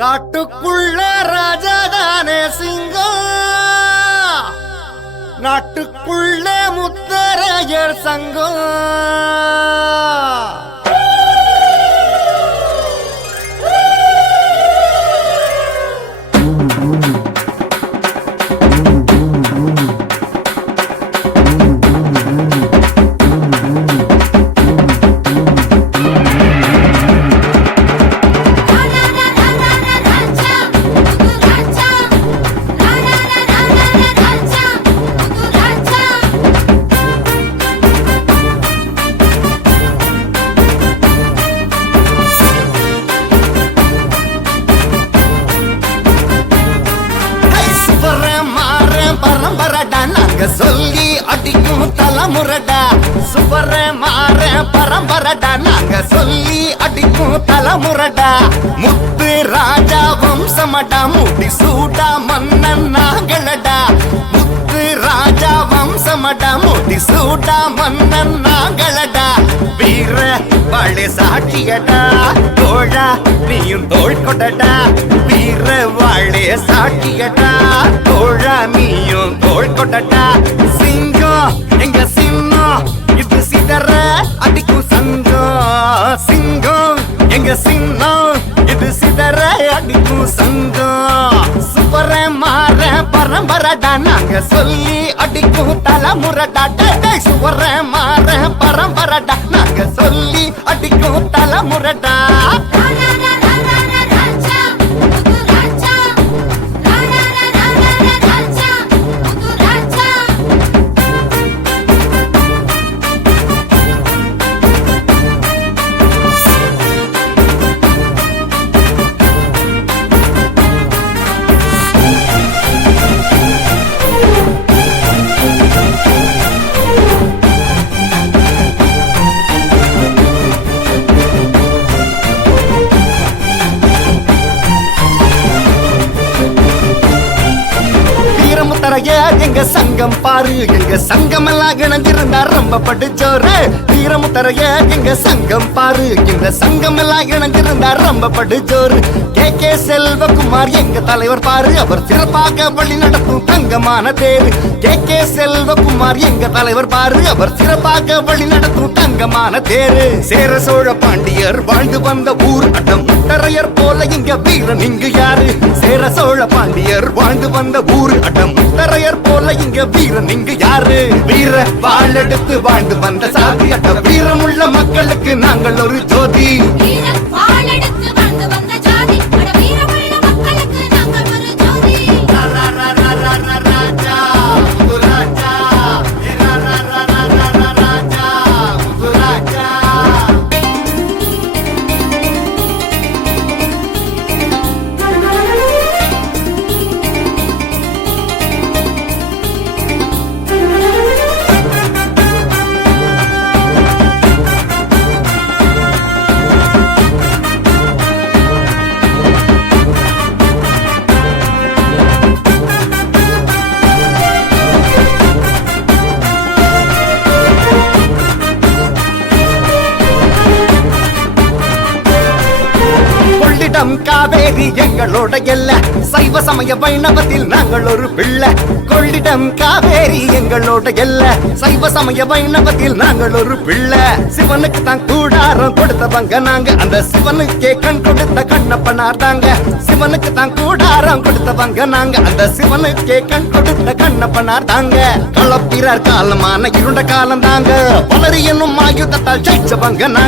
காட்டுக்குள்ள ராஜாதானே சிங்கம், நாட்டுக்குள்ள முத்தரையர் சங்கம். சொல்லி அடிக்கும் தலைமுறடா, சுவர மாற பரம்பரடா. நாங்க சொல்லி அடிக்கும் தலைமுறடா, முத்து ராஜா வம்சமடா. முடி சூடா மன்னன் நாங்களடா, முத்து ராஜா வம்சமடா. முடி சூடா மன்னன் நாங்களடா. வீர வாழை சாட்சியடா, தோழா நீயும் தோள் கொடடா. வீர வாழை சாட்சியடா, தோழா நீயும் தோள் கொடடா. சிங்கம் எங்க சின்னம், இது சிதற அடிக்கும் சங்கம். சிங்கம் எங்க சின்னம், இது சிதற அடிக்கும் சங்கம். சுப்பர மாற பரம்பரடா, நாங்க சொல்லி அடிக்கும் தலைமுறடா. சுவர மாற பரம்பரடா, நாங்க சொல்லி அடிக்கும் தலைமுறடா. எங்க சங்கம் பாரு, எங்க சங்கம் எல்லாம் இணைஞ்சிருந்தா ரொம்ப படுச்சோரு. வீரமுத்தரைய எங்க சங்கம் பாரு, எங்க சங்கம் எல்லாம் இணைஞ்சிருந்தா ரொம்ப படுச்சோரு. கே செல்வகுமார் எங்க தலைவர் பாரு, அவர் சிறப்பாக வழி நடத்தும் தங்கமான தேரு. கே செல்வகுமார் எங்க தலைவர் பாரு, அவர் சிறப்பாக வழி நடத்தும் தங்கமான தேரு. சேர சோழ பாண்டியர் வாழ்ந்து வந்த ஊர் அடம் முத்தரையர் போல இங்க வீரன் இங்கு யாரு. சேர சோழ பாண்டியர் வாழ்ந்து வந்த ஊர் அடம் முத்தரையர் போல இங்க வீரன் இங்கு யாரு. வீர வாழெடுத்து வாழ்ந்து வந்த சாதி அட வீரமுள்ள மக்களுக்கு நாங்கள் ஒரு ஜோதி. காவேரி எங்களோட எல்ல, சைவ சமய வைணவத்தில் நாங்கள் ஒரு பிள்ளை. கொள்ளிடம் காவேரி எங்களோட எல்ல, சைவ சமய வைணவத்தில் நாங்கள் ஒரு பிள்ளை. சிவனுக்கு தான் கூடாரம் கொடுத்தவங்க நாங்க, அந்த சிவனுக்கே கண் கொடுத்த கண்ணப்பனார் தாங்க. சிவனுக்கு தான் கூடாரம் கொடுத்தவங்க நாங்க, அந்த சிவனுக்கே கண் கொடுத்த கண்ணப்பனார் தாங்க. களப்பிறார் காலமான இருண்ட காலம் தாங்க, பலரி என்னும் ஆயுதத்தால் ஜெயிச்சவங்க நாங்க.